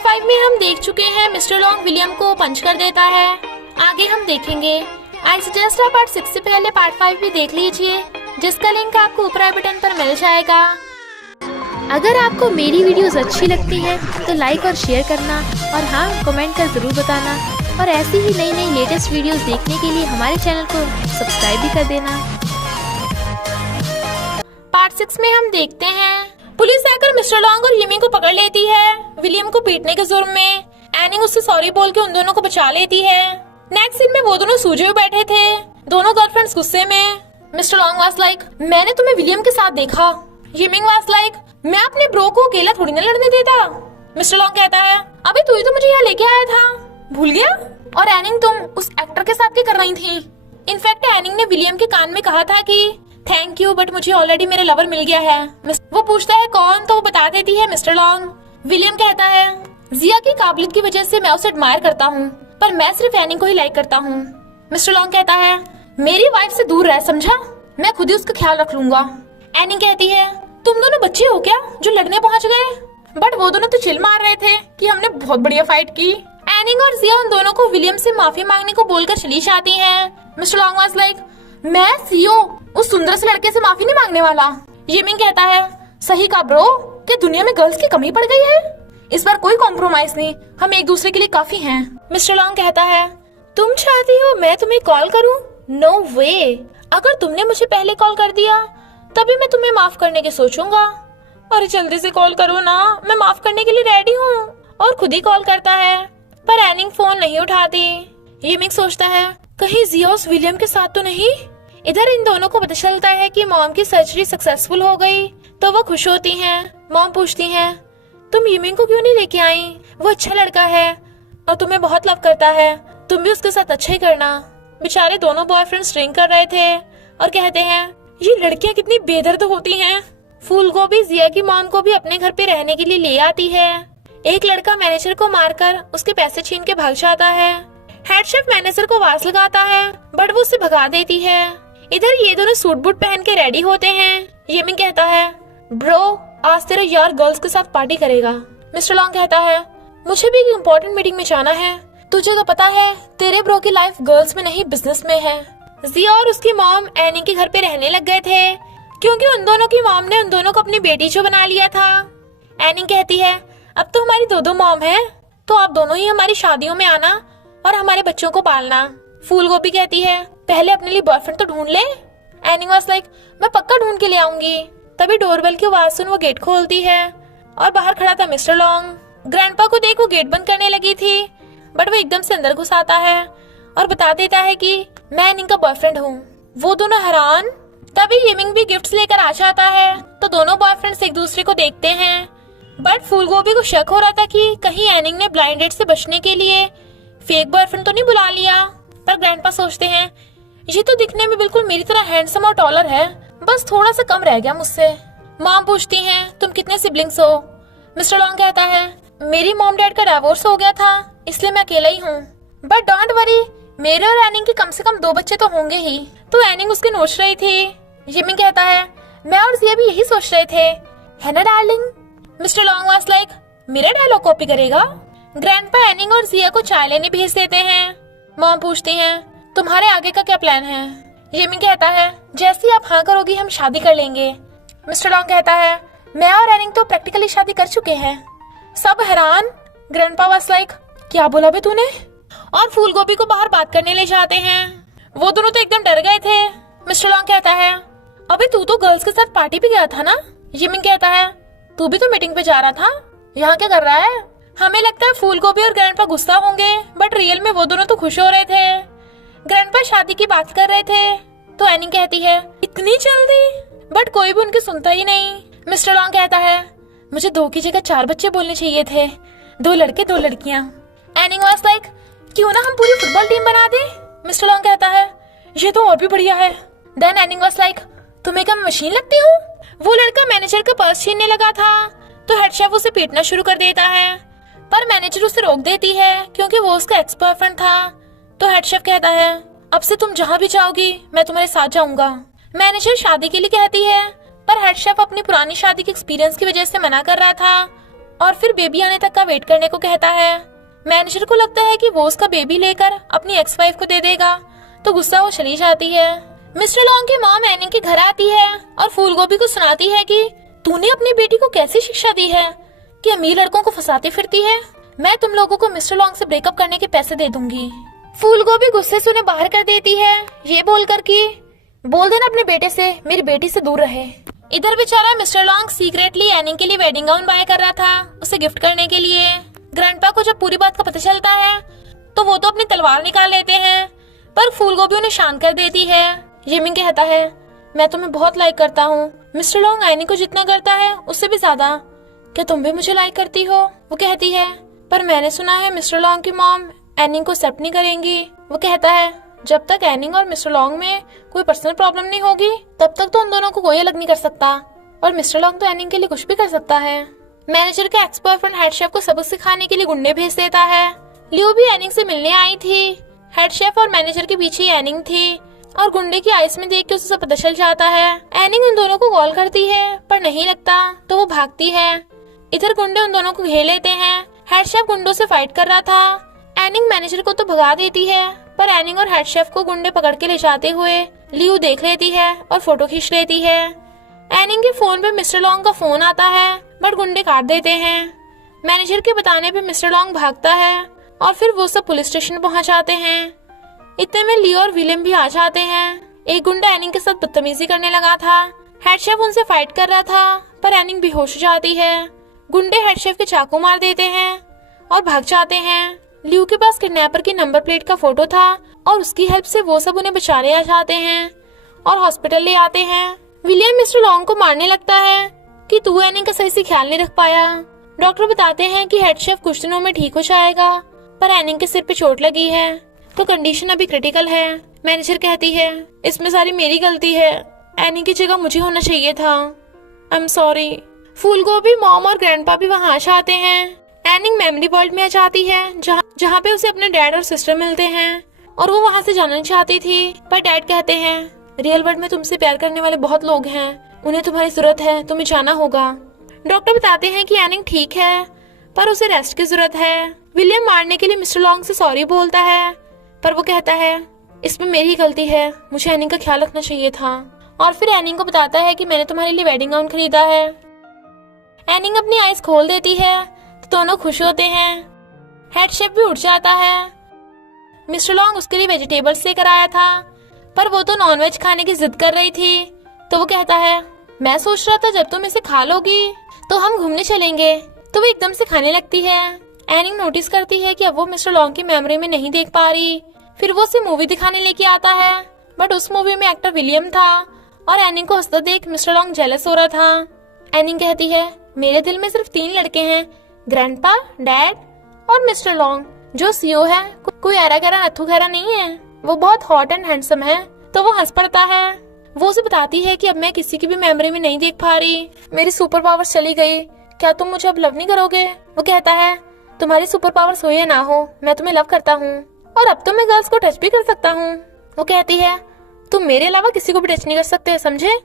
Part 5 में हम देख चुके हैं मिस्टर लॉन्ग विलियम को पंच कर देता है। आगे हम देखेंगे। आई सजेस्ट आप पार्ट 6 से पहले पार्ट 5 भी देख लीजिए, जिसका लिंक आपको ऊपर आई बटन पर मिल जाएगा। अगर आपको मेरी वीडियोस अच्छी लगती है तो लाइक और शेयर करना, और हाँ, कमेंट कर जरूर बताना। और ऐसी ही नई नई लेटेस्ट वीडियोस देखने के लिए हमारे चैनल को सब्सक्राइब भी कर देना। पार्ट 6 में हम देखते हैं पुलिस आकर मिस्टर लॉन्ग और यमी को पकड़ लेती है विलियम को पीटने के जुर्म में। एनिंग उससे सॉरी बोल के उन दोनों को बचा लेती है। नेक्स्ट सीन में वो दोनों सूझे हुए बैठे थे, दोनों गर्लफ्रेंड्स गुस्से में। मिस्टर लॉन्ग वाज लाइक, मैंने तुम्हें विलियम के साथ देखा। यमिंग वाज लाइक, मैं अपने ब्रो को अकेला थोड़ी ना लड़ने देता। मिस्टर लॉन्ग कहता है, अबे तू ही तो मुझे यहाँ लेके आया था, भूल गया? और एनिंग, तुम उस एक्टर के साथ क्या कर रही थी? इनफैक्ट एनिंग ने विलियम के कान में कहा था कि थैंक यू, बट मुझे ऑलरेडी मेरा लवर मिल गया है। वो पूछता है कौन, तो वो बता देती है मिस्टर लॉन्ग। विलियम कहता है, जिया की काबिलियत की वजह से मैं उसे एडमायर करता हूँ, पर मैं सिर्फ एनिंग को ही लाइक करता हूँ। मिस्टर लॉन्ग कहता है, मेरी वाइफ से दूर रह, समझा? मैं खुद ही उसका ख्याल रख लूंगा। एनिंग कहती है, तुम दोनों बच्चे हो क्या जो लड़ने पहुंच गए? बट वो दोनों तो चिल मार रहे थे कि हमने बहुत बढ़िया फाइट की। एनिंग और जिया उन दोनों को विलियम से माफी मांगने को बोलकर चली जाती हैं। मिस्टर लॉन्ग वाज लाइक, मैं सीओ उस सुंदर से लड़के से माफी नहीं मांगने वाला। यमिंग कहता है, सही कहा ब्रो, क्या दुनिया में गर्ल्स की कमी पड़ गई है? इस बार कोई कॉम्प्रोमाइज नहीं, हम एक दूसरे के लिए काफी हैं। मिस्टर लॉन्ग कहता है, तुम चाहती हो मैं तुम्हें कॉल करूं? नो वे, अगर तुमने मुझे पहले कॉल कर दिया तभी मैं तुम्हें माफ करने के सोचूंगा। अरे जल्दी से कॉल करो ना, मैं माफ करने के लिए रेडी हूँ। और खुद ही कॉल करता है, पर एनिंग फोन नहीं उठाती। यमिंग सोचता है, कहीं जिया उस विलियम के साथ तो नहीं? इधर इन दोनों को पता चलता है कि मॉम की सर्जरी सक्सेसफुल हो गई, तो वो खुश होती हैं। मॉम पूछती हैं, तुम यमिंग को क्यों नहीं लेके आई? वो अच्छा लड़का है और तुम्हें बहुत लव करता है, तुम भी उसके साथ अच्छा ही करना। बेचारे दोनों बॉयफ्रेंड्स ड्रिंक कर रहे थे और कहते हैं, ये लड़कियां कितनी बेदर्द होती हैं। फूलगोभी जिया की मॉम को भी अपने घर पे रहने के लिए ले आती है। एक लड़का मैनेजर को मारकर उसके पैसे छीन के भाग जाता है। हेड शेफ मैनेजर को वास लगाता है, बट वो उसे भगा देती है। इधर ये दोनों सूट बूट पहन के रेडी होते हैं। यमिंग कहता है, ब्रो आज तेरा यार गर्ल्स के साथ पार्टी करेगा। मिस्टर लॉन्ग कहता है, मुझे भी एक इम्पोर्टेंट मीटिंग में जाना है। तुझे तो पता है तेरे ब्रो की लाइफ गर्ल्स में नहीं बिजनेस में है। जिया और उसकी मॉम एनी के घर पे रहने लग गए थे, क्योंकि उन दोनों की मॉम ने उन दोनों को अपनी बेटी जो बना लिया था। एनी कहती है, अब तो हमारी दो मॉम है, तो आप दोनों ही हमारी शादियों में आना और हमारे बच्चों को पालना। फूलगोभी कहती है, पहले अपने लिए बॉयफ्रेंड तो ढूंढ ले। एनी वाज लाइक, मैं पक्का ढूंढ के ले आऊंगी। तभी डोरबेल की आवाज सुन वो गेट खोलती है और बाहर खड़ा था मिस्टर लॉन्ग। ग्रैंडपा को देख वो गेट बंद करने लगी थी, बट वो एकदम से अंदर घुस आता है और बता देता है कि मैं एनी का बॉयफ्रेंड हूँ। वो दोनों हैरान। तभी यमिंग भी गिफ्ट्स लेकर आ जाता है, तो दोनों बॉयफ्रेंड्स एक दूसरे को देखते हैं। बट फूलगोभी को शक हो रहा था कि कहीं एनिंग ने ब्लाइंड डेट से बचने के लिए फेक बॉयफ्रेंड तो नहीं बुला लिया। पर ग्रैंडपा सोचते हैं, ये तो दिखने में बिल्कुल मेरी तरह हैंडसम और टॉलर है, बस थोड़ा सा कम रह गया मुझसे। मॉम पूछती हैं, तुम कितने सिबलिंग्स हो? मिस्टर लॉन्ग कहता है, मेरी मॉम डैड का डिवोर्स हो गया था, इसलिए मैं अकेला ही हूँ। बट डोंट वरी, मेरे और एनिंग के कम से कम 2 बच्चे तो होंगे ही। तो एनिंग उसके नोच रही थी। यमिंग कहता है, मैं और जिया भी यही सोच रहे थे, है ना darling? Mister long was like, मेरा डायलॉग कॉपी करेगा? ग्रैंडपा एनिंग और जिया को चाय लेने भेज देते हैं। मॉम पूछती हैं, तुम्हारे आगे का क्या प्लान है? यमिंग कहता है, जैसे आप हाँ करोगी हम शादी कर लेंगे। मिस्टर लॉन्ग कहता है, मैं और एनिंग तो प्रैक्टिकली शादी कर चुके हैं। सब हैरान। ग्रैंडपा वाज लाइक, क्या बोला बे तूने? और फूलगोभी को बाहर बात करने ले जाते हैं। वो दोनों तो एकदम डर गए थे। मिस्टर लॉन्ग कहता है, अबे तू तो गर्ल्स के साथ पार्टी पे गया था ना? यमिंग कहता है, तू भी तो मीटिंग पे जा रहा था, यहाँ क्या कर रहा है? हमें लगता है फूलगोभी और ग्रैंडपा गुस्सा होंगे, बट रियल में वो दोनों तो खुश हो रहे थे। ग्रैंडपा शादी की बात कर रहे थे, तो एनी कहती है, इतनी जल्दी? बट कोई भी उनकी सुनता ही नहीं। मिस्टर लॉन्ग कहता है, मुझे 2 की जगह 4 बच्चे बोलने चाहिए थे, 2 लड़के 2 लड़कियां। एनी वाज लाइक, क्यों ना हम पूरी फुटबॉल टीम बना दे? मिस्टर लॉन्ग कहता है, ये तो और भी बढ़िया है। देन एनी वाज लाइक, तुम्हें क्या मशीन लगती हूँ? वो लड़का मैनेजर का पर्स छीनने लगा था, तो हेड शेफ उसे पीटना शुरू कर देता है, पर मैनेजर उसे रोक देती है क्योंकि वो उसका एक्स बॉयफ्रेंड था। तो हेड शेफ कहता है, अब से तुम जहाँ भी जाओगी मैं तुम्हारे साथ जाऊंगा। मैनेजर शादी के लिए कहती है, पर हेड शेफ अपनी पुरानी शादी के एक्सपीरियंस की वजह से मना कर रहा था। और फिर बेबी आने तक का वेट करने को कहता है। मैनेजर को लगता है कि वो उसका बेबी लेकर अपनी एक्स वाइफ को दे देगा, तो गुस्सा वो चली जाती है। मिस्टर लॉन्ग की मॉम एनिंग के घर आती है और फूलगोभी को सुनाती है कि तूने अपनी बेटी को कैसी शिक्षा दी है कि अमीर लड़कों को फंसाती फिरती है। मैं तुम लोगों को मिस्टर लॉन्ग से ब्रेकअप करने के पैसे दे दूंगी। फूलगोभी गुस्से से उन्हें बाहर कर देती है, ये बोलकर कि बोल देना अपने बेटे से मेरी बेटी से दूर रहे। इधर बेचारा मिस्टर लॉन्ग सीक्रेटली एनिंग के लिए वेडिंग गाउन बाय कर रहा था, उसे गिफ्ट करने के लिए। ग्रैंडपा को जब पूरी बात का पता चलता है तो वो तो अपनी तलवार निकाल लेते हैं, पर फूलगोभी उन्हें शांत कर देती है। यिमिंग कहता है मैं तुम्हें बहुत लाइक करता हूँ। मिस्टर लॉन्ग एनिंग को जितना करता है उससे भी ज्यादा। क्या तुम भी मुझे लाइक करती हो? वो कहती है पर मैंने सुना है मिस्टर लॉन्ग की मॉम एनिंग को एक्सेप्ट नहीं करेंगी। वो कहता है जब तक एनिंग और मिस्टर लॉन्ग में कोई पर्सनल प्रॉब्लम नहीं होगी तब तक तो उन दोनों को कोई अलग नहीं कर सकता, और मिस्टर लॉन्ग तो एनिंग के लिए कुछ भी कर सकता है। मैनेजर का एक्स बॉयफ्रेंड हेड शेफ को सबक सिखाने के लिए गुंडे भेज देता है। लियो भी एनिंग से मिलने आई थी। हेड शेफ और मैनेजर के पीछे एनिंग थी और गुंडे की आइस में देख के उसे पता चल जाता है। एनिंग उन दोनों को कॉल करती है पर नहीं लगता तो वो भागती है। इधर गुंडे उन दोनों को घेर लेते हैं। हेड शेफ गुंडों से फाइट कर रहा था। एनिंग मैनेजर को तो भगा देती है, पर एनिंग और हेड शेफ को गुंडे पकड़ के ले जाते हुए लियो देख लेती है और फोटो खींच लेती है। एनिंग के फोन पे मिस्टर लॉन्ग का फोन आता है बट गुंडे काट देते हैं। मैनेजर के बताने पे मिस्टर लॉन्ग भागता है और फिर वो सब पुलिस स्टेशन पहुंच जाते हैं। इतने में लियो और विलियम भी आ जाते हैं। एक गुंडा एनिंग के साथ बदतमीजी करने लगा था। हेड शेफ उनसे फाइट कर रहा था पर एनिंग बेहोश हो जाती है। गुंडे हेड शेफ के चाकू मार देते हैं और भाग जाते हैं। लियो के पास किडनैपर की नंबर प्लेट का फोटो था और उसकी हेल्प से वो सब उन्हें बचाने आ जाते हैं और हॉस्पिटल ले आते हैं। विलियम मिस्टर लॉन्ग को मारने लगता है कि तू एनिंग का सही से ख्याल नहीं रख पाया। डॉक्टर बताते हैं कि हेड शेफ कुछ दिनों में ठीक हो जाएगा, पर एनिंग के सिर पे चोट लगी है तो कंडीशन अभी क्रिटिकल है। मैनेजर कहती है इसमें सारी मेरी गलती है, एनिंग की जगह मुझे होना चाहिए था, आई एम सॉरी। फूलगोभी मॉम और ग्रैंडपा भी वहाँ आ जाते हैं। एनिंग मेमोरी वर्ल्ड में आ जाती है जहाँ पे उसे अपने डैड और सिस्टर मिलते हैं और वो वहाँ से जाना चाहती थी, पर डैड कहते हैं रियल वर्ल्ड में तुमसे प्यार करने वाले बहुत लोग हैं, उन्हें तुम्हारी जरूरत है, तुम्हें जाना होगा। डॉक्टर बताते हैं कि एनिंग ठीक है पर उसे रेस्ट की जरूरत है। विलियम मारने के लिए मिस्टर लॉन्ग से सॉरी बोलता है पर वो कहता है इसमें मेरी गलती है, मुझे एनिंग का ख्याल रखना चाहिए था। और फिर एनिंग को बताता है कि मैंने तुम्हारे लिए वेडिंग गाउन खरीदा है। एनिंग अपनी आईज खोल देती है तो दोनों खुश होते हैं। हेड शेफ भी उठ जाता है। मिस्टर लॉन्ग उसके लिए वेजिटेबल्स लेकर आया था पर वो तो नॉनवेज खाने की जिद कर रही थी, तो वो कहता है मैं सोच रहा था जब तुम इसे खा लोगी तो हम घूमने चलेंगे, तो वो एकदम से खाने लगती है। एनिंग नोटिस करती है कि अब वो मिस्टर लॉन्ग की मेमोरी में नहीं देख पा रही। फिर वो उसे मूवी दिखाने लेके आता है बट उस मूवी में एक्टर विलियम था और एनिंग को हंसता देख मिस्टर लॉन्ग जेलस हो रहा था। एनिंग कहती है मेरे दिल में सिर्फ 3 लड़के हैं, ग्रैंडपा, डैड और मिस्टर लॉन्ग जो सीओ है। कोई ऐरा गैरा नथु खैरा नहीं है, वो बहुत हॉट एंड हैंडसम है। तो वो हंस पड़ता है। वो उसे बताती है कि अब मैं किसी की भी मेमोरी में नहीं देख पा रही, मेरी सुपर पावर्स चली गई, क्या तुम मुझे अब लव नहीं करोगे? वो कहता है तुम्हारी सुपर पावर्स हो या ना हो मैं तुम्हें लव करता हूँ और अब तो मैं गर्ल्स को टच भी कर सकता हूँ। वो कहती है तुम मेरे अलावा किसी को भी टच नहीं कर सकते, समझे?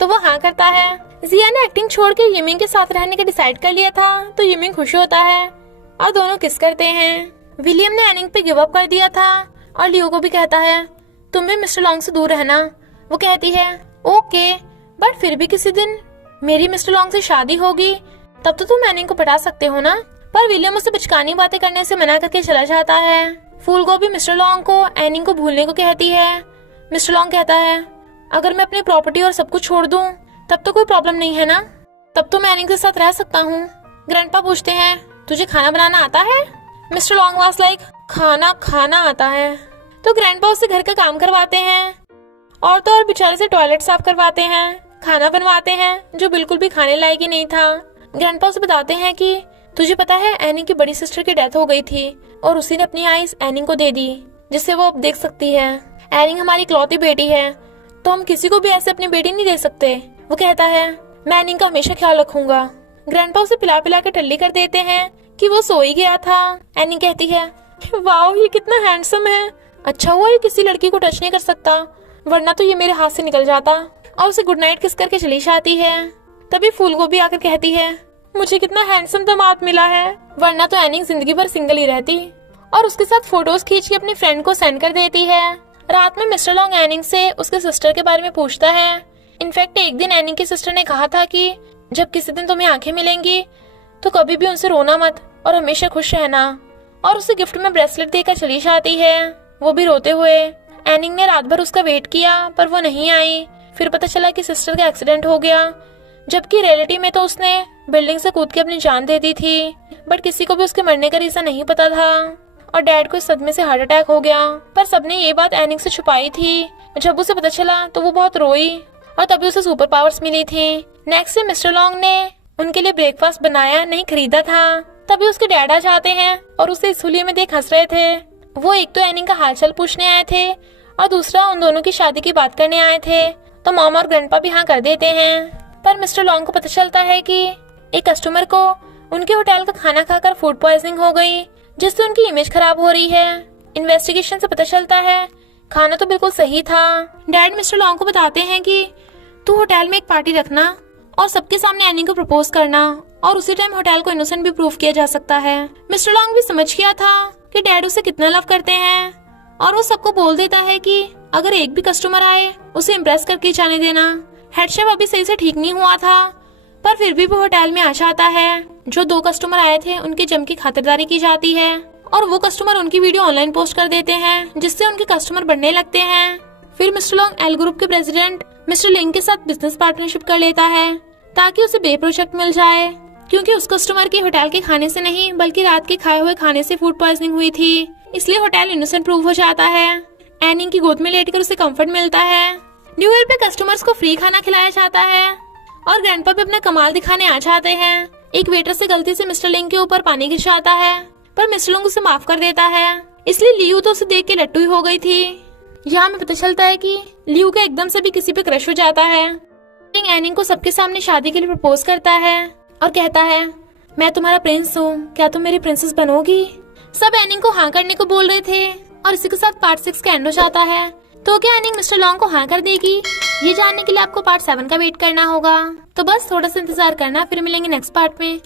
तो वो हाँ करता है। जिया ने एक्टिंग छोड़ के यिमिंग के साथ रहने का डिसाइड कर लिया था तो यिमिंग खुश होता है और दोनों किस करते हैं। विलियम ने एनिंग पे गिव अप कर दिया था और लियो को भी कहता है तुम भी मिस्टर लॉन्ग से दूर रहना। वो कहती है ओके, बट फिर भी किसी दिन मेरी मिस्टर लॉन्ग से शादी होगी तब तो तुम एनिंग को पटा सकते हो ना। पर विलियम उसे बचकानी बातें करने से मना करके चला जाता है। फूलगोभी मिस्टर लॉन्ग को एनिंग को भूलने को कहती है। मिस्टर लॉन्ग कहता है अगर मैं अपनी प्रॉपर्टी और सब कुछ छोड़ दूं तब तो कोई प्रॉब्लम नहीं है ना, तब तो मैं एनिंग के साथ रह सकता हूँ। ग्रैंडपा पूछते हैं तुझे खाना बनाना आता है? मिस्टर लॉन्ग वाज लाइक खाना आता है। तो ग्रैंडपा उससे घर का काम करवाते हैं और तो और बेचारे से टॉयलेट साफ करवाते हैं, खाना बनवाते हैं जो बिल्कुल भी खाने लायक ही नहीं था। ग्रैंडपा उसे बताते हैं कि तुझे पता है एनिंग की बड़ी सिस्टर की डेथ हो गई थी और उसी ने अपनी आईज एनिंग को दे दी जिससे वो अब देख सकती है। एनिंग हमारी इकलौती बेटी है तो हम किसी को भी ऐसे अपनी बेटी नहीं दे सकते। वो कहता है मैं एनिंग का हमेशा ख्याल रखूंगा। ग्रैंडपा उसे पिला पिला के टल्ली कर देते हैं कि वो सो ही गया था। एनिंग कहती है वाओ ये कितना हैंडसम है, अच्छा हुआ ये किसी लड़की को टच नहीं कर सकता वरना तो ये मेरे हाथ से निकल जाता, और उसे गुड नाइट किस करके चली जाती है। तभी फूलगोभी आकर कहती है मुझे कितना हैंडसम दामाद मिला है, वरना तो एनिंग जिंदगी भर सिंगल ही रहती। और उसके साथ फोटोज खींच के अपनी फ्रेंड को सेंड कर देती है। रात में मिस्टर लॉन्ग एनिंग से उसके सिस्टर के बारे में पूछता है। इनफैक्ट एक दिन एनिंग की सिस्टर ने कहा था कि जब किसी दिन तुम्हें आंखें मिलेंगी तो कभी भी उनसे रोना मत और हमेशा खुश रहना। और उसे गिफ्ट में ब्रेसलेट देकर चली जाती है, वो भी रोते हुए। एनिंग ने रात भर उसका वेट किया पर वो नहीं आई। फिर पता चला कि सिस्टर का एक्सीडेंट हो गया, जबकि रियलिटी में तो उसने बिल्डिंग से कूद के अपनी जान दे दी थी। बट किसी को भी उसके मरने का रीजन नहीं पता था और डैड को इस सदमे से हार्ट अटैक हो गया। पर सबने ये बात एनिंग से छुपाई थी। जब उसे पता चला तो वो बहुत रोई और तभी उसे सुपर पावर्स मिली थी। नेक्स्ट डे मिस्टर लॉन्ग ने उनके लिए ब्रेकफास्ट बनाया नहीं खरीदा था। तभी उसके डैड आ जाते हैं और उसे इस हुलिये में देख हंस रहे थे। वो एक तो एनिंग का हालचाल पूछने आए थे और दूसरा उन दोनों की शादी की बात करने आए थे। तो मामा और ग्रैंडपा भी हाँ कर देते हैं। पर मिस्टर लॉन्ग को पता चलता है कि एक कस्टमर को उनके होटल का खाना खाकर फूड पॉइजनिंग हो गई, जिससे उनकी इमेज खराब हो रही है। इन्वेस्टिगेशन से पता चलता है खाना तो बिल्कुल सही था। डैड मिस्टर लॉन्ग को बताते हैं कि तू होटल में एक पार्टी रखना और सबके सामने एनी को प्रपोज करना और उसी टाइम होटल को इनोसेंट भी प्रूव किया जा सकता है। मिस्टर लॉन्ग भी समझ गया था कि डैड उसे कितना लव करते हैं और वो सबको बोल देता है कि अगर एक भी कस्टमर आए उसे इम्प्रेस करके जाने देना। हेड शेफ अभी सही से ठीक नहीं हुआ था पर फिर भी वो होटल में आ जाता है। जो 2 कस्टमर आए थे उनकी जम की खातिरदारी की जाती है और वो कस्टमर उनकी वीडियो ऑनलाइन पोस्ट कर देते हैं, जिससे उनके कस्टमर बढ़ने लगते हैं। फिर मिस्टर लॉन्ग एल ग्रुप के प्रेसिडेंट मिस्टर लिंग के साथ बिजनेस पार्टनरशिप कर लेता है ताकि उसे बे प्रोजेक्ट मिल जाए, क्योंकि उस कस्टमर की होटल के खाने से नहीं बल्कि रात के खाए हुए खाने से फूड पॉइजनिंग हुई थी। इसलिए होटल इनोसेंट प्रूव हो जाता है। एनिंग की गोद में लेटकर उसे कंफर्ट मिलता है। न्यू ईयर पे कस्टमर्स को फ्री खाना खिलाया जाता है और ग्रैंडपा भी अपना कमाल दिखाने आ जाते हैं। एक वेटर से गलती से मिस्टर लिंग के ऊपर पानी गिर जाता है पर मिस्टर लिंग उसे माफ कर देता है। इसलिए लियू तो उसे देख के लट्टू ही हो गई थी। यहाँ हमें पता चलता है कि लियू का एकदम से भी किसी पे क्रश हो जाता है। एनिंग को सबके सामने शादी के लिए प्रपोज करता है और कहता है मैं तुम्हारा प्रिंस हूँ, क्या तुम मेरी प्रिंसेस बनोगी। सब एनिंग को हाँ करने को बोल रहे थे और इसी के साथ पार्ट 6 का एंड हो जाता है। तो क्या एनिंग मिस्टर लॉन्ग को हाँ कर देगी, ये जानने के लिए आपको पार्ट 7 का वेट करना होगा। तो बस थोड़ा सा इंतजार करना, फिर मिलेंगे नेक्स्ट पार्ट में।